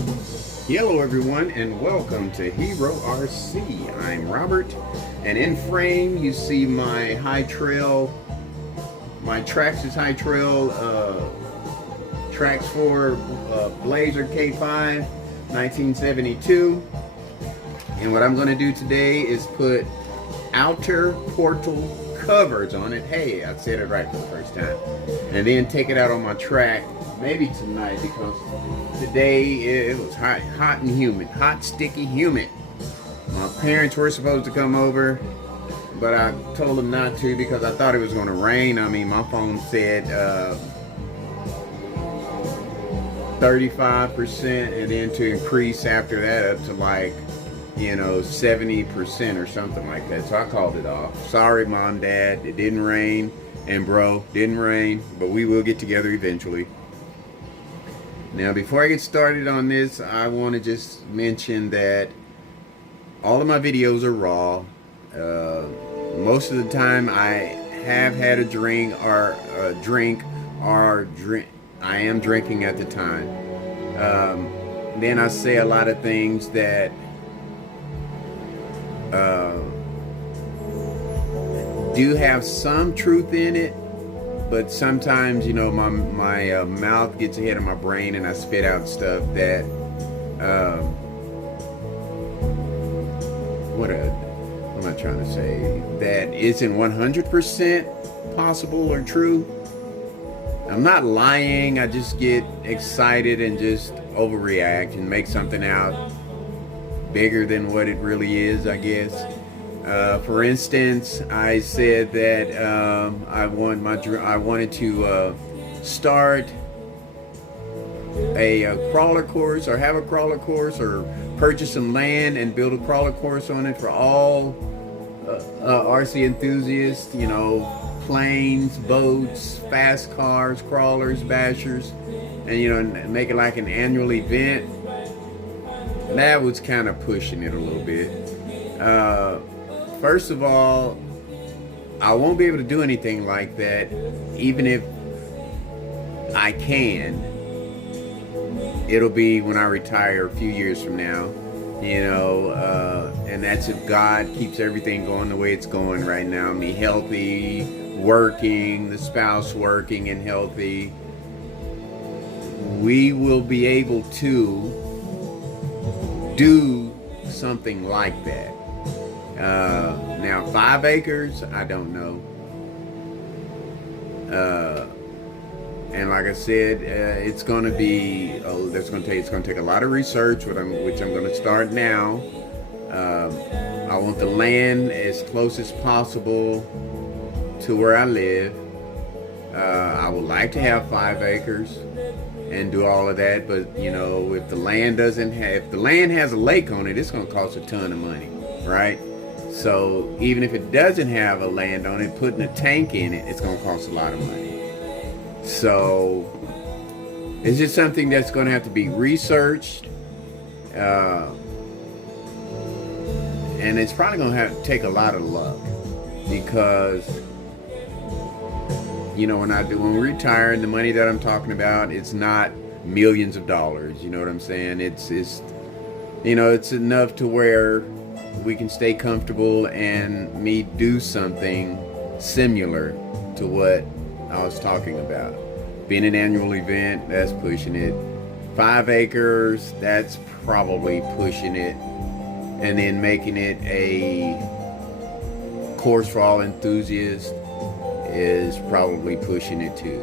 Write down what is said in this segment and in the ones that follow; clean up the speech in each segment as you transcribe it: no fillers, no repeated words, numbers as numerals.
Hello everyone and welcome to HERORC. I'm Robert, and in frame you see my High Trail, my Traxxas High Trail Trax 4 Blazer K5 1972. And what I'm going to do today is put outer portal covers on it. Hey, I said it right for the first time. And then take it out on my track, maybe tonight, because today it was hot and humid. Hot, sticky, humid. My parents were supposed to come over, but I told them not to because I thought it was going to rain. I mean, my phone said 35%, and then to increase after that up to like, 70% or something like that. So I called it off. Sorry, Mom, Dad, it didn't rain. And bro, didn't rain, but we will get together eventually. Now, before I get started on this, I want to just mention that all of my videos are raw. Most of the time I have had a drink or I am drinking at the time. Then I say a lot of things that do have some truth in it, but sometimes, my mouth gets ahead of my brain and I spit out stuff that, what am I trying to say? That isn't 100% possible or true. I'm not lying, I just get excited and just overreact and make something out bigger than what it really is, I guess. For instance, I said that I wanted to start a crawler course, or have a crawler course, or purchase some land and build a crawler course on it for all RC enthusiasts. Planes, boats, fast cars, crawlers, bashers, and make it like an annual event. That was kind of pushing it a little bit. First of all, I won't be able to do anything like that, even if I can. It'll be when I retire a few years from now, and that's if God keeps everything going the way it's going right now. Me healthy, working, the spouse working and healthy. We will be able to do something like that. Now 5 acres, I don't know. And like I said, it's going to be it's going to take a lot of research, which I'm going to start now. I want the land as close as possible to where I live. I would like to have 5 acres and do all of that, but if the land has a lake on it, it's going to cost a ton of money, right? So even if it doesn't have a land on it, putting a tank in it, it's going to cost a lot of money. So it's just something that's going to have to be researched, and it's probably going to have to take a lot of luck, because when we retire, and the money that I'm talking about, it's not millions of dollars. You know what I'm saying? It's enough to where we can stay comfortable and me do something similar to what I was talking about. Being an annual event, that's pushing it. 5 acres, that's probably pushing it. And then making it a course for all enthusiasts is probably pushing it too.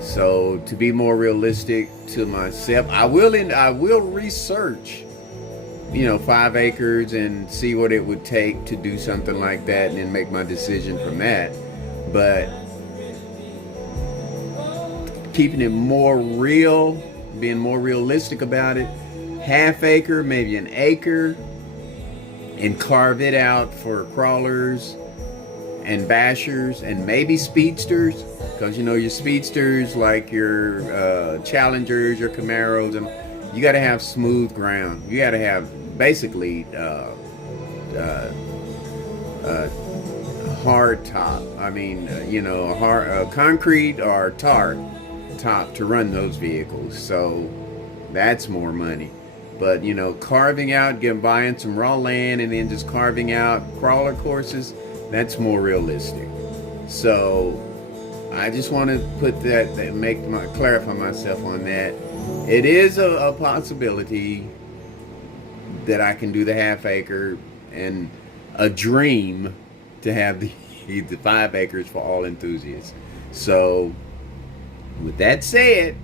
So to be more realistic to myself, I will research 5 acres and see what it would take to do something like that, and then make my decision from that. But keeping it more real, being more realistic about it, ½ acre, maybe an acre, and carve it out for crawlers and bashers and maybe speedsters, because your speedsters, like your Challengers, your Camaros, and you got to have smooth ground. You got to have basically hard top. I mean, a concrete or tar top to run those vehicles. So that's more money. But you know, carving out, buying some raw land and then just carving out crawler courses, that's more realistic. So I just want to put that, clarify myself on that. It is a possibility that I can do the half acre, and a dream to have the 5 acres for all enthusiasts. So with that said,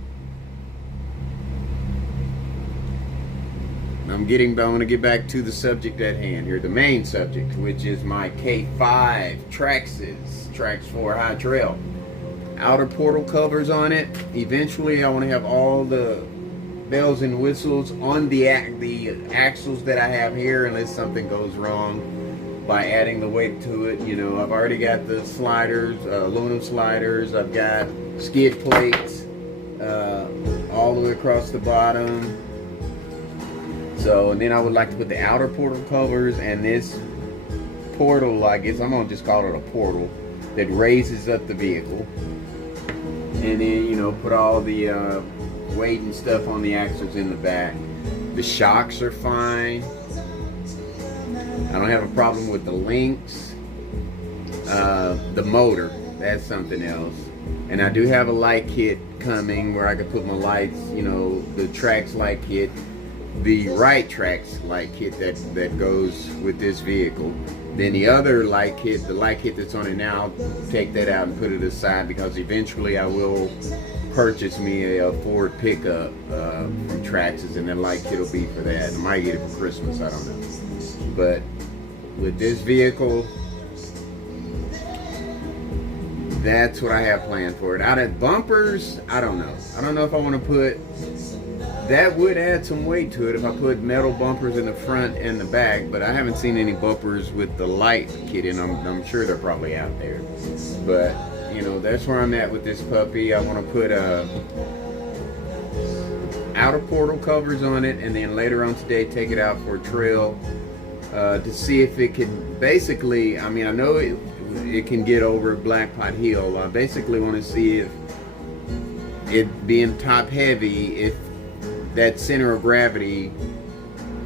I want to get back to the subject at hand here, the main subject, which is my K5 Trax 4 High Trail. Outer portal covers on it. Eventually I want to have all the bells and whistles on the axles that I have here, unless something goes wrong by adding the weight to it. You know, I've already got the sliders, aluminum sliders. I've got skid plates all the way across the bottom. So, and then I would like to put the outer portal covers and this portal, I guess I'm gonna just call it a portal, that raises up the vehicle. And then, you know, put all the weight and stuff on the axles in the back. The shocks are fine. I don't have a problem with the links. The motor, that's something else. And I do have a light kit coming where I can put my lights, you know, the Trax light kit, the right Trax light kit that goes with this vehicle. Then the other light kit, the light kit that's on it now, I'll take that out and put it aside, because eventually I will purchase me a Ford pickup from Traxxas, and that light kit will be for that. I might get it for Christmas, I don't know. But with this vehicle, that's what I have planned for it. Out of bumpers, I don't know. I don't know if I want to put, that would add some weight to it if I put metal bumpers in the front and the back, but I haven't seen any bumpers with the light kit in them. I'm sure they're probably out there. But, you know, that's where I'm at with this puppy. I want to put outer portal covers on it, and then later on today take it out for a trail to see if it can, basically, I mean, I know it can get over Black Pot Hill. I basically want to see if it being top heavy, if that center of gravity,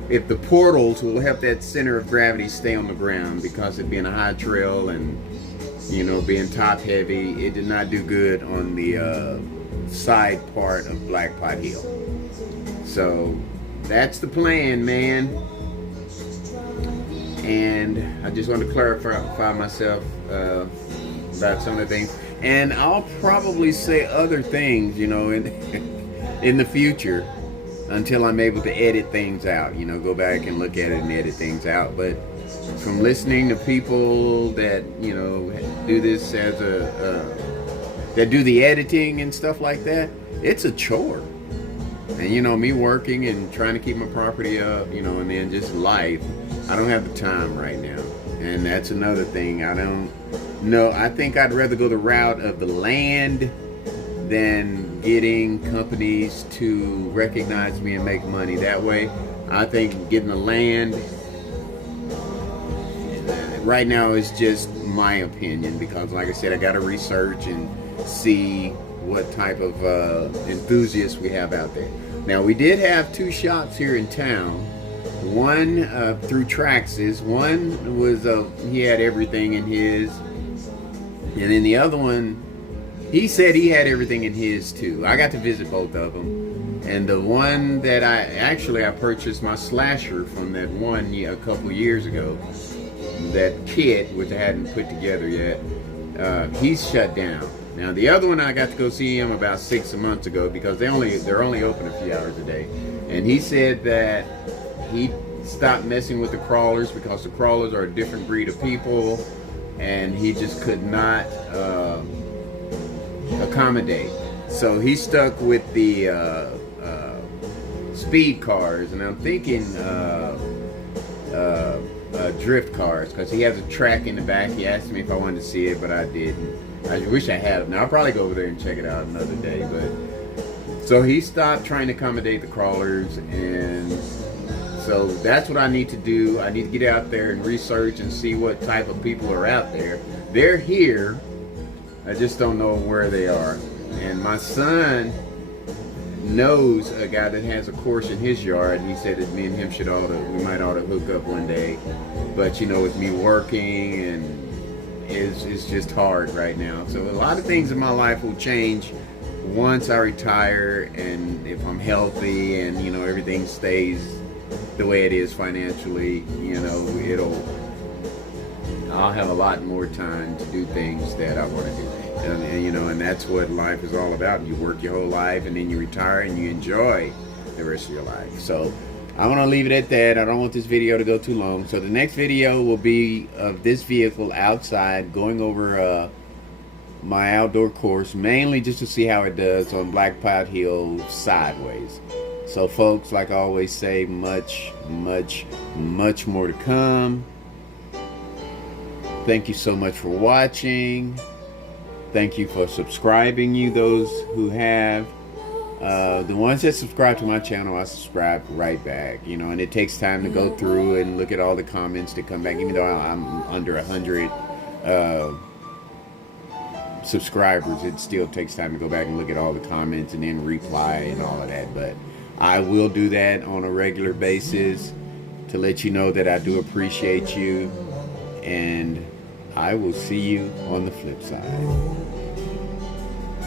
if the portals will help that center of gravity stay on the ground, because it being a high trail and, you know, being top heavy, it did not do good on the side part of Black Pot Hill. So that's the plan, man. And I just want to clarify myself about some of the things, and I'll probably say other things, you know, in the future, until I'm able to edit things out, you know, go back and look at it and edit things out. But from listening to people that, you know, do this as that do the editing and stuff like that, it's a chore. And, you know, me working and trying to keep my property up, you know, and then just life, I don't have the time right now. And that's another thing. I don't know. I think I'd rather go the route of the land than getting companies to recognize me and make money that way. I think getting the land right now is just my opinion, because like I said, I got to research and see what type of enthusiasts we have out there. Now, we did have 2 shops here in town. One through Traxxas. One was he had everything in his, and then the other one, he said he had everything in his too. I got to visit both of them, and the one that I purchased my slasher from that one a couple years ago, that kit, which I hadn't put together yet, he's shut down. Now the other one, I got to go see him about 6 months ago, because they're only open a few hours a day, and he said that he stopped messing with the crawlers because the crawlers are a different breed of people, and he just could not accommodate. So he stuck with the speed cars, and I'm thinking drift cars, because he has a track in the back. He asked me if I wanted to see it, but I didn't. I wish I had. Now I'll probably go over there and check it out another day. But so he stopped trying to accommodate the crawlers, and so that's what I need to do. I need to get out there and research and see what type of people are out there. They're here. I just don't know where they are. And my son, knows a guy that has a course in his yard. He said that me and him we might ought to hook up one day. But you know, with me working and it's just hard right now. So a lot of things in my life will change once I retire, and if I'm healthy and you know everything stays the way it is financially, you know, I'll have a lot more time to do things that I want to do. And you know, and that's what life is all about. You work your whole life and then you retire and you enjoy the rest of your life. So I'm gonna leave it at that. I don't want this video to go too long. So the next video will be of this vehicle outside going over my outdoor course, mainly just to see how it does on Black Pot Hill sideways. So folks, like I always say, much more to come. Thank you so much for watching. Thank you for subscribing, those who have. The ones that subscribe to my channel, I subscribe right back. You know, and it takes time to go through and look at all the comments that come back. Even though I'm under 100 subscribers, it still takes time to go back and look at all the comments and then reply and all of that. But I will do that on a regular basis to let you know that I do appreciate you, and I will see you on the flip side.